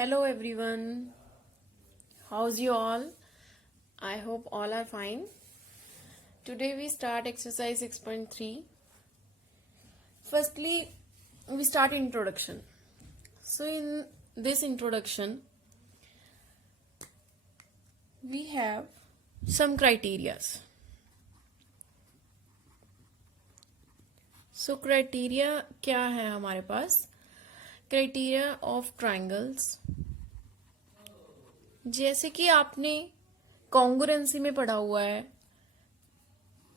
Hello everyone, how's you all? I hope all are fine. Today we start exercise 6.3. Firstly, we start introduction. So in this introduction, we have some criterias. So criteria क्या है हमारे पास? Criteria of triangles, जैसे कि आपने congruency में पढ़ा हुआ है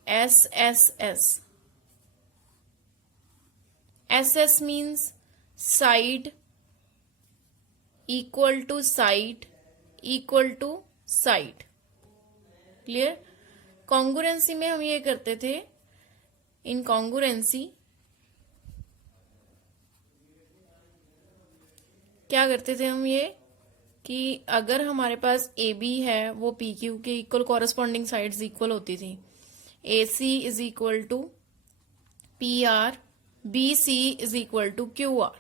S S S. S S means side equal to side equal to side. Clear? Congruency में हम ये करते थे. इन कॉन्ग्रुएंसी क्या करते थे हम, ये कि अगर हमारे पास ए बी है वो पी क्यू के इक्वल, कॉरेस्पॉन्डिंग साइड्स इक्वल होती थी. A C is equal to P R, B C is equal to Q R.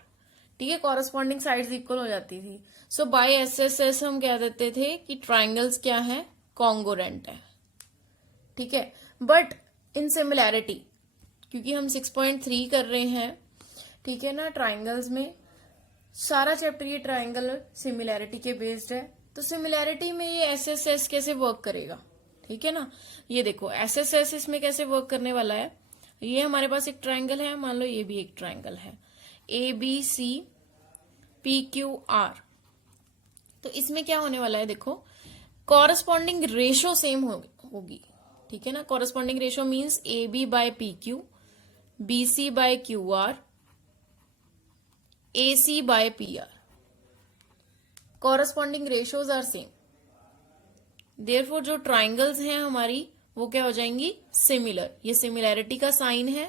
ठीक है, कॉरेस्पॉन्डिंग साइड्स इक्वल हो जाती थी. So by S S S हम कह देते थे कि ट्राइंगल्स क्या है, कॉन्ग्रुएंट है. ठीक है, बट इन सिमिलैरिटी, क्योंकि हम 6.3 कर रहे हैं, ठीक है ना, ट्राइंगल्स में सारा चैप्टर ये ट्राइंगल सिमिलैरिटी के बेस्ड है. तो सिमिलैरिटी में ये एस एस एस कैसे वर्क करेगा, ठीक है ना. ये देखो एस एस एस इसमें कैसे वर्क करने वाला है. ये हमारे पास एक ट्राइंगल है, मान लो ये भी एक ट्राइंगल है, A B C P Q R. तो इसमें क्या होने वाला है, देखो कॉरेस्पॉन्डिंग रेशो सेम होगी. ठीक है ना, corresponding ratio means A B by P Q, B C by Q R, AC by PR. Corresponding ratios are same. Therefore जो ट्राइंगल्स हैं हमारी वो क्या हो जाएंगी, सिमिलर. ये सिमिलैरिटी का साइन है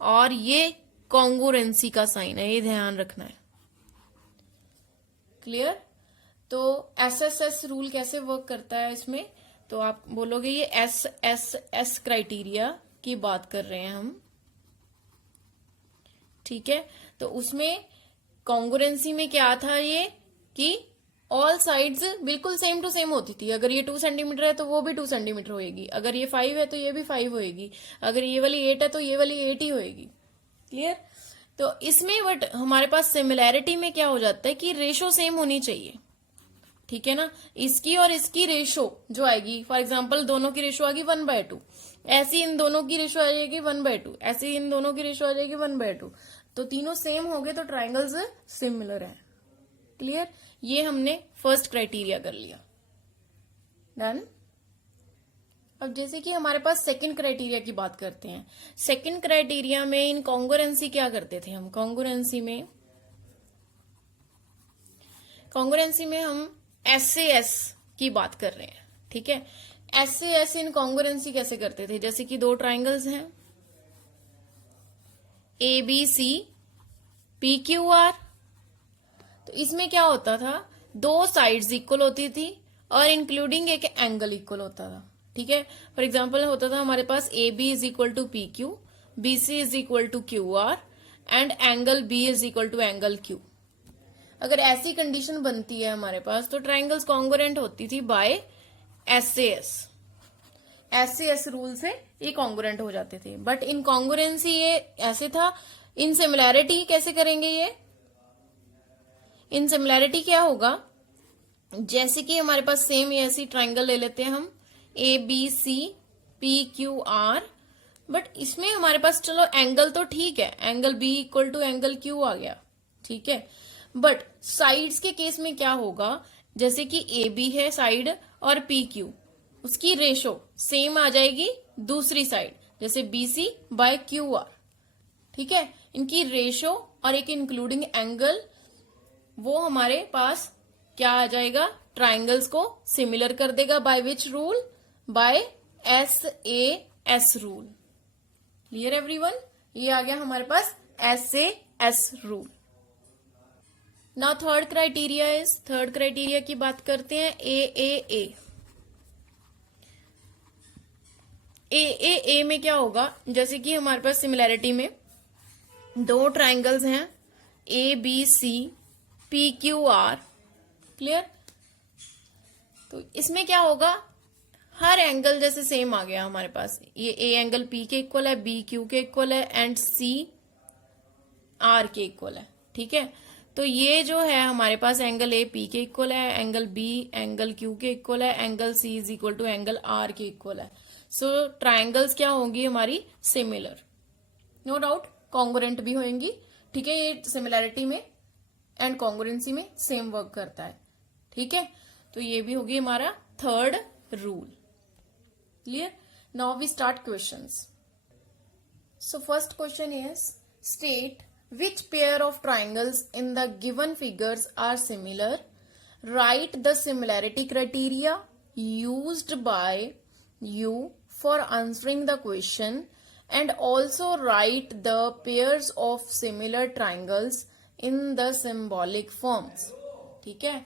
और ये कॉन्ग्रुएंसी का साइन है, ये ध्यान रखना है. क्लियर? तो SSS रूल कैसे वर्क करता है इसमें, तो आप बोलोगे ये SSS क्राइटेरिया की बात कर रहे हैं हम. ठीक है, तो उसमें कॉन्ग्रुएंसी में क्या था, ये कि ऑल साइड्स बिल्कुल सेम टू सेम होती थी. अगर ये 2 सेंटीमीटर है तो वो भी 2 सेंटीमीटर होएगी. अगर ये 5 है तो ये भी 5 होएगी. अगर ये वाली 8 है तो ये वाली 8 ही होएगी. क्लियर? तो इसमें बट हमारे पास सिमिलैरिटी में क्या हो जाता है कि रेशो सेम होनी चाहिए. ठीक है ना, इसकी और इसकी रेशो जो आएगी, फॉर एग्जाम्पल दोनों की रेशो आएगी 1/2, ऐसी इन दोनों की रेशो आ जाएगी 1/2, ऐसी इन दोनों की रेशो आ जाएगी 1/2. तो तीनों सेम हो गए तो ट्राइंगल्स सिमिलर है. क्लियर? ये हमने फर्स्ट क्राइटेरिया कर लिया. डन. अब जैसे कि हमारे पास सेकंड क्राइटेरिया की बात करते हैं. सेकंड क्राइटेरिया में इन कॉन्ग्रुएंसी क्या करते थे हम, कॉन्ग्रुएंसी में हम SAS की बात कर रहे हैं. ठीक है, SAS इन कॉन्ग्रुएंसी कैसे करते थे, जैसे कि दो ट्राइंगल्स हैं A B C P Q R. तो इसमें क्या होता था, दो साइड्स इक्वल होती थी और इंक्लूडिंग एक एंगल इक्वल होता था. ठीक है, फॉर एग्जांपल होता था हमारे पास A B is equal to P Q, B C is equal to Q R and angle B is equal to angle Q. अगर ऐसी कंडीशन बनती है हमारे पास तो ट्राइंगल्स कॉन्ग्रुएंट होती थी बाय SAS रूल से ये कॉन्ग्रुएंट हो जाते थे. बट इन कॉन्ग्रुएंसी ये ऐसे था. इन सिमिलैरिटी कैसे करेंगे, ये इन सिमिलैरिटी क्या होगा, जैसे कि हमारे पास सेम ऐसी ट्राइंगल ले लेते हैं हम A B C P Q R. But इसमें हमारे पास चलो एंगल तो ठीक है, angle B equal to angle Q आ गया. ठीक है, बट साइड्स के केस में क्या होगा, जैसे कि ए बी है साइड और पी क्यू, उसकी रेशो सेम आ जाएगी दूसरी साइड, जैसे B C by Q R. ठीक है, इनकी रेशो और एक इंक्लूडिंग एंगल, वो हमारे पास क्या आ जाएगा, ट्राइंगल्स को सिमिलर कर देगा. By which rule, by SAS rule. Clear everyone? ये आ गया हमारे पास SAS rule. Now third criteria की बात करते हैं AAA में क्या होगा, जैसे कि हमारे पास सिमिलैरिटी में दो ट्राइंगल्स हैं A B C P Q R. Clear. तो इसमें क्या होगा, हर एंगल जैसे सेम आ गया हमारे पास, ये ए एंगल पी के इक्वल है, बी क्यू के इक्वल है एंड सी आर के इक्वल है। ठीक है, तो ये जो है हमारे पास एंगल ए पी के इक्वल है, एंगल बी एंगल क्यू के इक्वल है, angle C is equal to angle R के इक्वल है। सो ट्राइंगल्स क्या होंगी हमारी, सिमिलर, नो डाउट कॉन्ग्रुएंट भी होंगी। ठीक है, ये सिमिलैरिटी में एंड कॉन्ग्रुएंसी में सेम वर्क करता है। ठीक है, तो ये भी होगी हमारा third rule. Clear. Now we start questions. So first question is, state which pair of triangles in the given figures are similar. Write the similarity criteria used by you for answering the question and also write the pairs of similar triangles in the symbolic forms. ठीक है,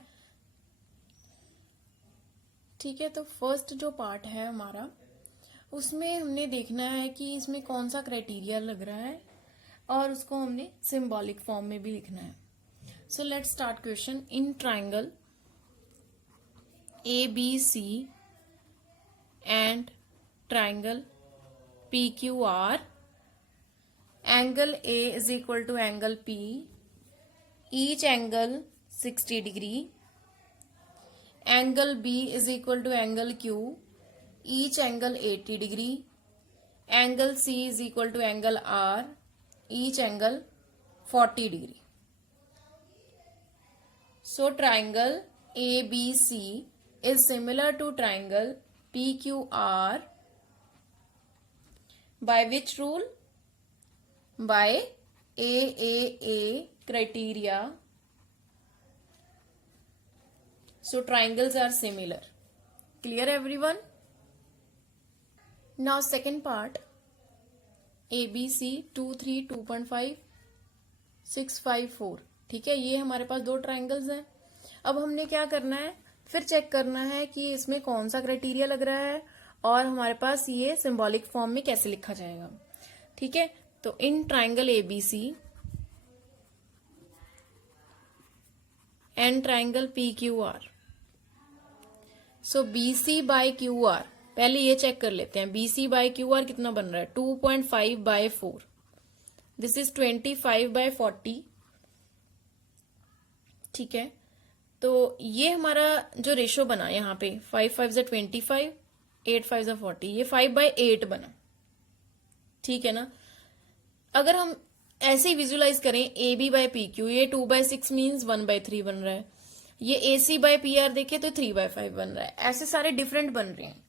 ठीक है। तो first जो part है हमारा, उसमें हमने देखना है कि इसमें कौन सा क्राइटेरिया लग रहा है और उसको हमने सिंबॉलिक फॉर्म में भी लिखना है। So let's start question. In triangle A B C and triangle P Q R, angle A is equal to angle P, each angle 60 degree, angle B is equal to angle Q, each angle 80 degree, angle C is equal to angle R, each angle 40 degree. So triangle ABC is similar to triangle PQR by which rule? By AAA criteria. So triangles are similar. Clear everyone? Now second part, ABC 2, 3, 2.5, 6, 5, 4। ठीक है, ये हमारे पास दो triangles हैं। अब हमने क्या करना है, फिर चेक करना है कि इसमें कौन सा क्राइटेरिया लग रहा है और हमारे पास ये सिंबॉलिक फॉर्म में कैसे लिखा जाएगा। ठीक है, तो in triangle ABC and triangle PQR, so BC by QR, पहले ये चेक कर लेते हैं। BC बाय QR कितना बन रहा है, 2.5 बाय 4, दिस इज 25 बाय 40। ठीक है, तो ये हमारा जो रेशो बना यहाँ पे 5 5 से 25, 8 5 से 40, ये 5 बाय 8 बना। ठीक है ना, अगर हम ऐसे ही विजुअलाइज करें AB बाय PQ, ये 2 बाय 6 मीन्स 1 बाय 3 बन रहा है। ये AC बाय PR देखे तो 3 बाय 5 बन रहा है। ऐसे सारे डिफरेंट बन रहे हैं।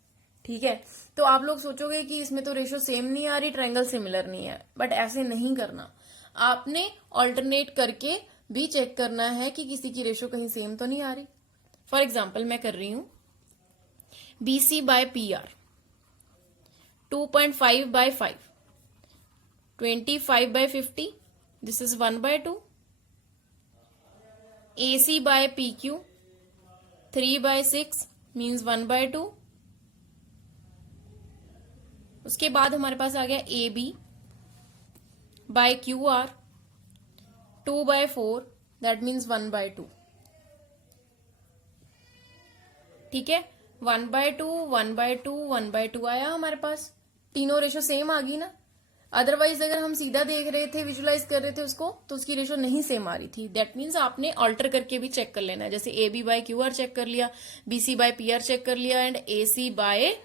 ठीक है, तो आप लोग सोचोगे कि इसमें तो रेशो सेम नहीं आ रही, ट्रायंगल सिमिलर नहीं है, बट ऐसे नहीं करना। आपने ऑल्टरनेट करके भी चेक करना है कि किसी की रेशो कहीं सेम तो नहीं आ रही। फॉर एग्जाम्पल मैं कर रही हूं BC by PR 2.5 by 5, 25 by 50, this is 1 by 2, AC by PQ 3 by 6 means 1 by 2। उसके बाद हमारे पास आ गया AB by QR 2 by 4, that means 1 by 2। ठीक है, 1 बाय 2, 1 बाय 2, 1 बाय 2 आया हमारे पास। तीनों रेशो सेम आ गई ना। अदरवाइज अगर हम सीधा देख रहे थे, विजुलाइज कर रहे थे उसको, तो उसकी रेशो नहीं सेम आ रही थी। दैट मीन्स आपने ऑल्टर करके भी चेक कर लेना है। जैसे AB बाय QR चेक कर लिया, BC बाय PR चेक कर लिया एंड AC बाय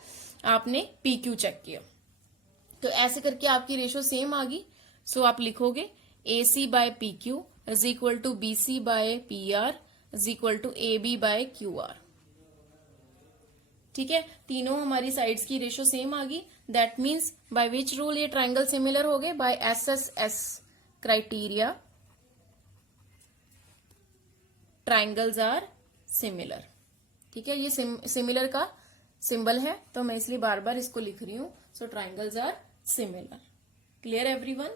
आपने PQ चेक किया, तो ऐसे करके आपकी रेशो सेम आ गई। सो आप लिखोगे AC by PQ is equal to BC by PR is equal to AB by QR। ठीक है, तीनों हमारी साइड्स की रेशो सेम आ गई। That means by which rule ये ट्राइंगल सिमिलर हो गए, by SSS criteria triangles are similar. ठीक है, ये सिमिलर का सिंबल है तो मैं इसलिए बार बार इसको लिख रही हूं। So triangles are similar. Clear everyone?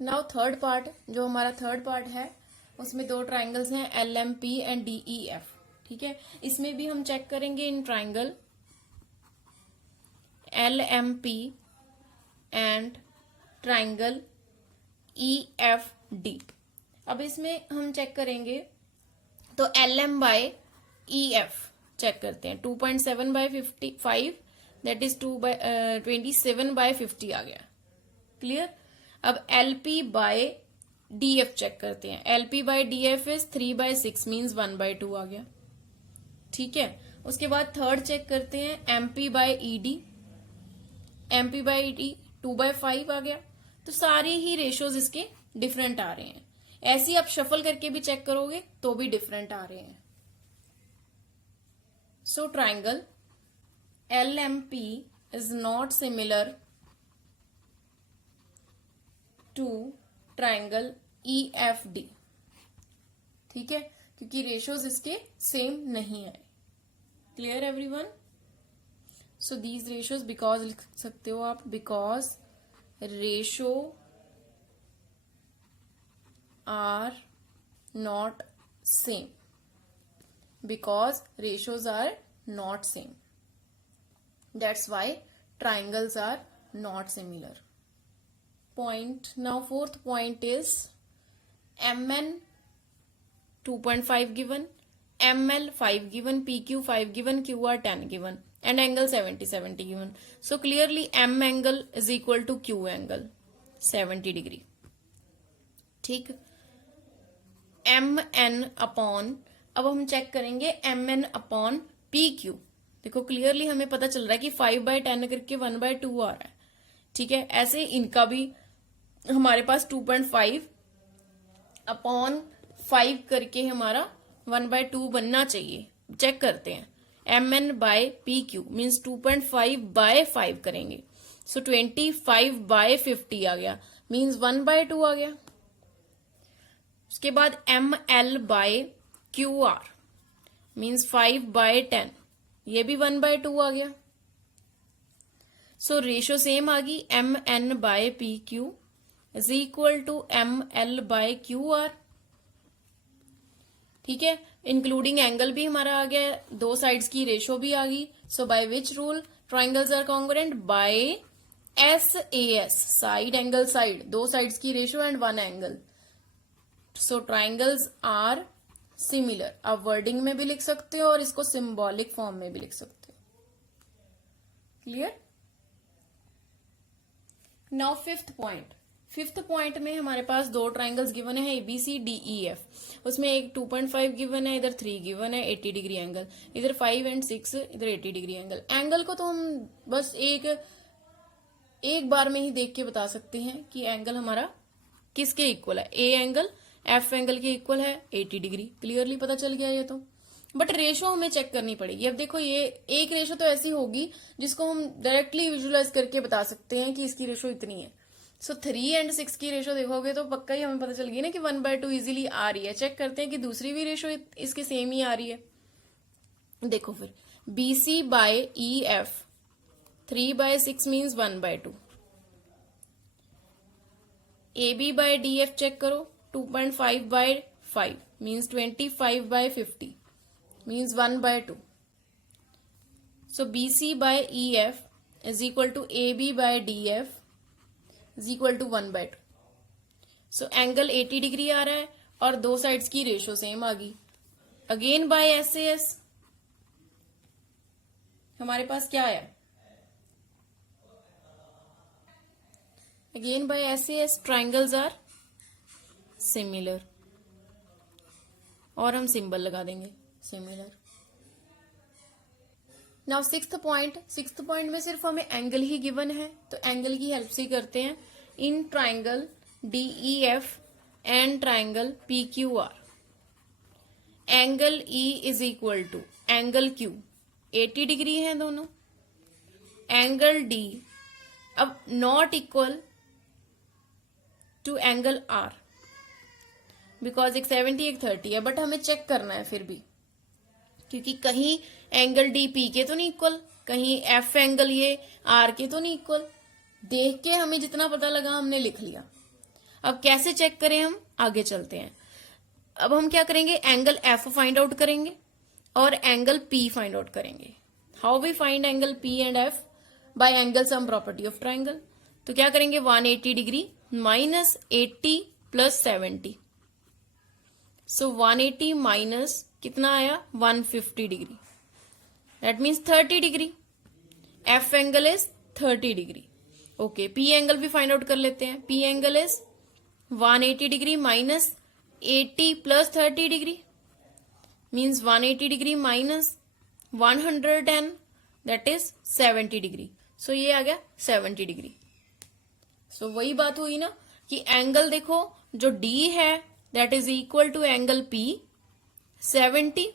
Now third part, जो हमारा थर्ड पार्ट है उसमें दो ट्राइंगल्स हैं LMP एंड DEF। ठीक है, इसमें भी हम चेक करेंगे in triangle LMP and triangle EFD। अब इसमें हम चेक करेंगे तो LM बाय EF चेक करते हैं। 2.7 बाय 55 दैट इज 27 बाय 50 आ गया। क्लियर। अब LP बाय DF चेक करते हैं। LP by DF is 3 by 6 means 1 by 2 आ गया। ठीक है। उसके बाद थर्ड चेक करते हैं MP by ED। MP by ED 2 by 5 आ गया। तो सारे ही रेशियोज इसके डिफरेंट आ रहे हैं। ऐसे ही आप शफल करके भी चेक करोगे तो भी डिफरेंट आ रहे हैं। So triangle LMP is not similar to triangle EFD। ठीक है, क्योंकि रेशियोज इसके सेम नहीं है। Clear everyone. So these ratios because लिख सकते हो आप, because ratio are not same, because ratios are not same, that's why triangles are not similar. Point. Now fourth point is MN 2.5 given, ML 5 given, PQ 5 given, QR 10 given, and angle 70 given. So clearly M angle is equal to Q angle 70 degree. ठीक। MN upon, अब हम check करेंगे MN upon PQ। देखो clearly हमें पता चल रहा है कि 5/10 करके 1/2 आ रहा है। ठीक है, ऐसे इनका भी हमारे पास 2.5 अपॉन 5 करके हमारा 1/2 बनना चाहिए। चेक करते हैं। MN by PQ means 2.5 by 5 करेंगे। सो 25 बाय 50 आ गया मीन्स 1/2 आ गया। उसके बाद ML by QR means 5 by 10, ये भी 1/2 आ गया। सो रेशियो सेम आ गई। MN by PQ is equal to ML by QR। ठीक है, इंक्लूडिंग एंगल भी हमारा आ गया, दो साइड्स की रेशियो भी आ गई। So by which rule triangles are congruent? By SAS, side angle side, दो साइड्स की ratio and one angle. So triangles are similar. आप वर्डिंग में भी लिख सकते हो और इसको सिंबॉलिक फॉर्म में भी लिख सकते हो। क्लियर। नाउ फिफ्थ पॉइंट में हमारे पास दो ट्राइंगल्स गिवन है ABCDEF। उसमें एक 2.5 गिवन है, इधर 3 गिवन है, 80 डिग्री एंगल, इधर 5 एंड 6, इधर 80 डिग्री एंगल। एंगल को तो हम बस एक बार में ही देख के बता सकते हैं कि एंगल हमारा किसके इक्वल है। A एंगल F एंगल के इक्वल है 80 डिग्री। क्लियरली पता चल गया ये तो। बट रेशो हमें चेक करनी पड़ेगी। अब देखो ये एक रेशो तो ऐसी होगी जिसको हम डायरेक्टली विजुअलाइज करके बता सकते हैं कि इसकी रेशो इतनी है। सो 3 एंड 6 की रेशो देखोगे तो पक्का ही हमें पता चल गई ना कि 1/2 इजीली आ रही है। चेक करते हैं कि दूसरी भी रेशो इसके सेम ही आ रही है। देखो फिर BC by EF 3/6 means 1/2। AB by DF check करो 2.5/5 means 25/50 means 1/2। So BC by EF is equal to AB by DF is equal to 1/2। So angle 80 degree आ रहा है और दो साइड्स की रेशो सेम आ गई। अगेन बाय SAS हमारे पास क्या है? Again by SAS triangles are similar और हम सिंबल लगा देंगे सिमिलर। नाउ सिक्स्थ पॉइंट में सिर्फ हमें एंगल ही गिवन है तो एंगल की हेल्प से करते हैं। In triangle DEF and triangle PQR angle E is equal to angle Q 80 degree है दोनों। एंगल D अब not equal to angle R because एक 70 एक 30 है, बट हमें चेक करना है फिर भी, क्योंकि कहीं एंगल DP के तो नहीं इक्वल, कहीं F एंगल ये R के तो नहीं इक्वल। देख के हमें जितना पता लगा हमने लिख लिया। अब कैसे चेक करें, हम आगे चलते हैं। अब हम क्या करेंगे, एंगल F फाइंड आउट करेंगे और एंगल P फाइंड आउट करेंगे। How we find angle P and F? By angle sum property of triangle. तो क्या करेंगे, 180 degree minus 80 plus 70 so 180 minus कितना आया 150 degree, that means 30 degree. F angle is 30 degree. Okay, P angle भी find out कर लेते हैं। P angle is 180 degree minus 80 plus 30 degree means 180 degree minus 110 that is 70 degree. सो ये आ गया 70 degree. सो वही बात हुई ना कि एंगल देखो जो डी है that is equal to angle P 70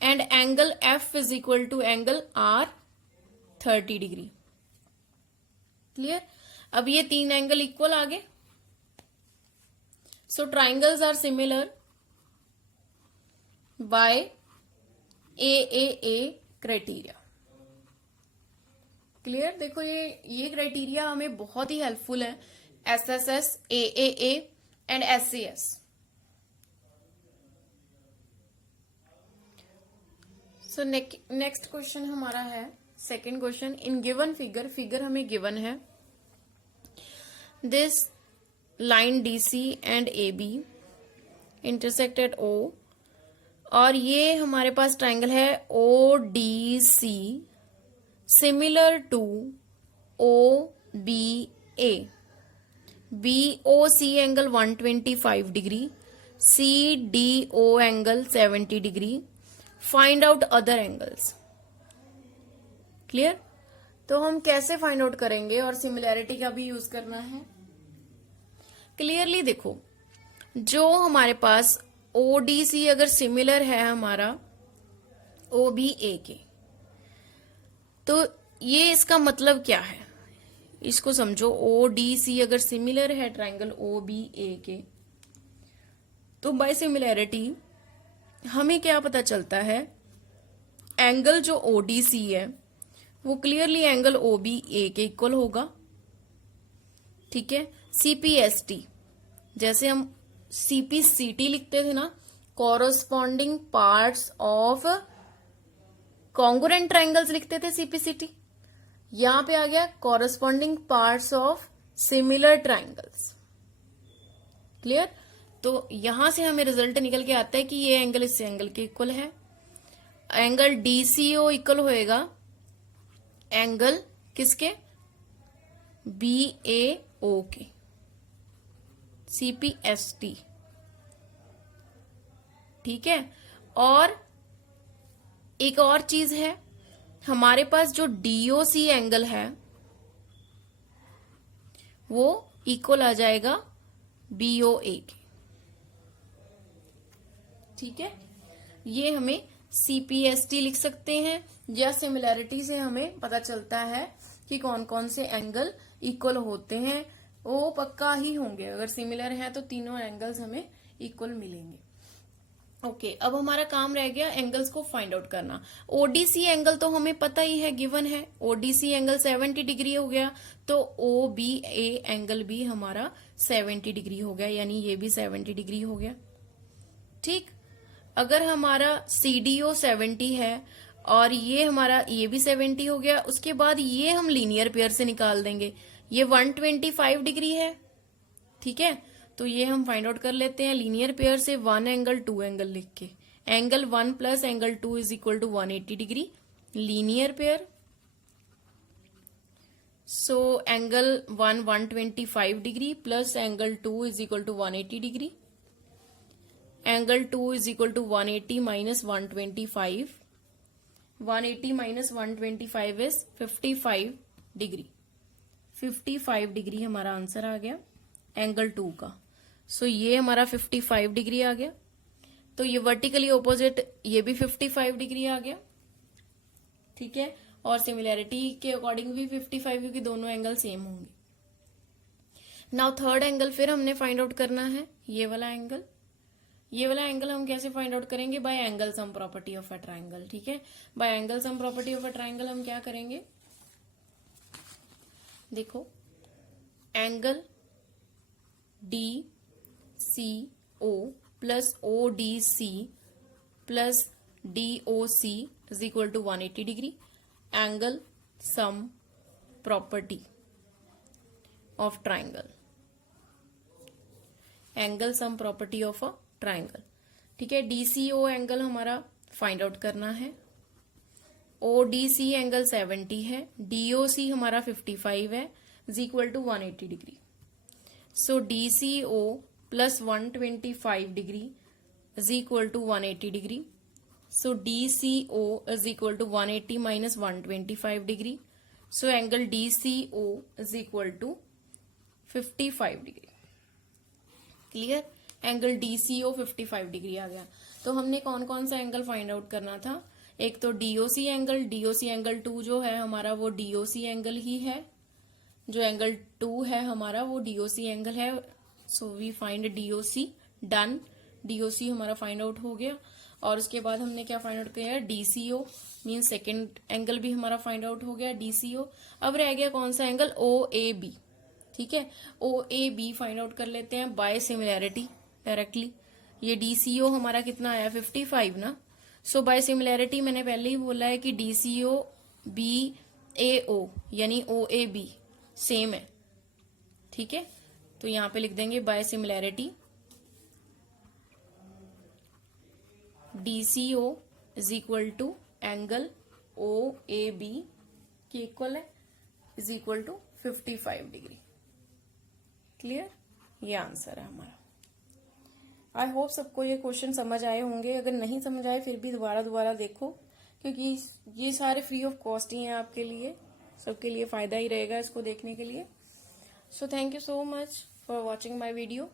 and angle F is equal to angle R 30 degree. Clear? अब ये तीन एंगल इक्वल आ गए। So triangles are similar by A criteria. Clear? देखो ये क्राइटेरिया हमें बहुत ही हेल्पफुल है, SSS, A and SAS. So next question हमारा है second question. In given figure हमें गिवन है this line DC and A B intersect eight ओ, और ये हमारे पास ट्राइंगल है O D C similar to O B A. B O C angle 125 degree, C D O angle 70 degree. Find out other angles. Clear? तो हम कैसे find out करेंगे, और सिमिलैरिटी का भी यूज करना है। क्लियरली देखो, जो हमारे पास ओडीसी अगर सिमिलर है हमारा ओ बी ए के, तो ये इसका मतलब क्या है, इसको समझो। ओ डी सी अगर सिमिलर है ट्राइंगल ओ बी ए के, तो बाय सिमिलैरिटी हमें क्या पता चलता है, एंगल जो ओ डी सी है वो क्लियरली एंगल ओ बी ए के इक्वल होगा। ठीक है? सीपीएसटी, जैसे हम सीपीसीटी लिखते थे ना, corresponding parts of congruent triangles लिखते थे सीपीसीटी, यहां पे आ गया corresponding parts of similar triangles. Clear? तो यहां से हमें रिजल्ट निकल के आता है कि ये एंगल इस एंगल के इक्वल है। एंगल डीसीओ इक्वल होएगा एंगल किसके, बी ए ओ के, सीपीएसटी। ठीक है? और एक और चीज है, हमारे पास जो डीओसी एंगल है वो इक्वल आ जाएगा बीओए के। ठीक है? ये हमें सीपीएसटी लिख सकते हैं, या सिमिलैरिटी से हमें पता चलता है कि कौन कौन से एंगल इक्वल होते हैं। वो पक्का ही होंगे, अगर सिमिलर है तो तीनों एंगल्स हमें इक्वल मिलेंगे। ओके, अब हमारा काम रह गया एंगल्स को फाइंड आउट करना। ओडीसी एंगल तो हमें पता ही है, गिवन है। ओडीसी एंगल 70 डिग्री हो गया, तो ओ बी ए एंगल भी हमारा 70 डिग्री हो गया, यानी ये भी 70 डिग्री हो गया। ठीक? अगर हमारा सीडीओ 70 है और ये हमारा ये भी 70 हो गया, उसके बाद ये हम लीनियर पेयर से निकाल देंगे, ये 125 डिग्री है। ठीक है? तो ये हम फाइंड आउट कर लेते हैं लीनियर पेयर से, 1 एंगल 2 एंगल लिख के। Angle 1 plus angle 2 is equal to 180 degree, linear pair. So angle 1 125 degree plus angle 2 is equal to 180 degree. Angle 2 is equal to 180 minus 125, 180 minus 125 is 55 degree. 55 degree हमारा answer आ गया angle 2 का। सो ये हमारा 55 degree आ गया, तो ये वर्टिकली ऑपोजिट ये भी 55 डिग्री आ गया। ठीक है? और सिमिलैरिटी के अकॉर्डिंग भी 55, क्योंकि दोनों एंगल सेम होंगे। नाउ थर्ड एंगल फिर हमने फाइंड आउट करना है, ये वाला एंगल। ये वाला एंगल हम कैसे फाइंड आउट करेंगे, by angle sum property of a triangle. ठीक है? By angle sum property of a triangle हम क्या करेंगे, देखो, angle D C O plus O D C plus D O C is equal to 180 degree, angle sum property of triangle, angle sum property of a triangle. ठीक है। DCO angle हमारा find out करना है। ODC angle 70 है, DOC हमारा 55 है, is equal to 180 degree. So DCO plus 125 degree is equal to 180 degree. So DCO is equal to 180 minus 125 degree. So angle DCO is equal to 55 degree. Clear? Angle DCO 55 degree आ गया। तो हमने कौन कौन सा angle find out करना था? एक तो DOC एंगल 2 जो है हमारा वो DOC एंगल ही है, जो एंगल 2 है हमारा वो DOC एंगल है। So we find DOC, done. DOC हमारा फाइंड आउट हो गया। और उसके बाद हमने क्या फाइंड आउट किया? DCO मीन सेकेंड एंगल भी हमारा फाइंड आउट हो गया, DCO। अब रह गया कौन सा एंगल? OAB। ठीक है, OAB फाइंड आउट कर लेते हैं बाय सिमिलैरिटी डायरेक्टली। ये DCO हमारा कितना आया? 55 ना। सो बाय सिमिलैरिटी मैंने पहले ही बोला है कि DCO BAO यानी OAB सेम है। ठीक है, तो यहां पे लिख देंगे by similarity DCO is equal to angle OAB के इक्वल है, is equal to 55 degree. Clear? ये आंसर है हमारा। आई होप सबको ये क्वेश्चन समझ आए होंगे। अगर नहीं समझ आए फिर भी दोबारा देखो, क्योंकि ये सारे फ्री ऑफ कॉस्ट ही हैं आपके लिए, सबके लिए फायदा ही रहेगा इसको देखने के लिए। So thank you so much for watching my video.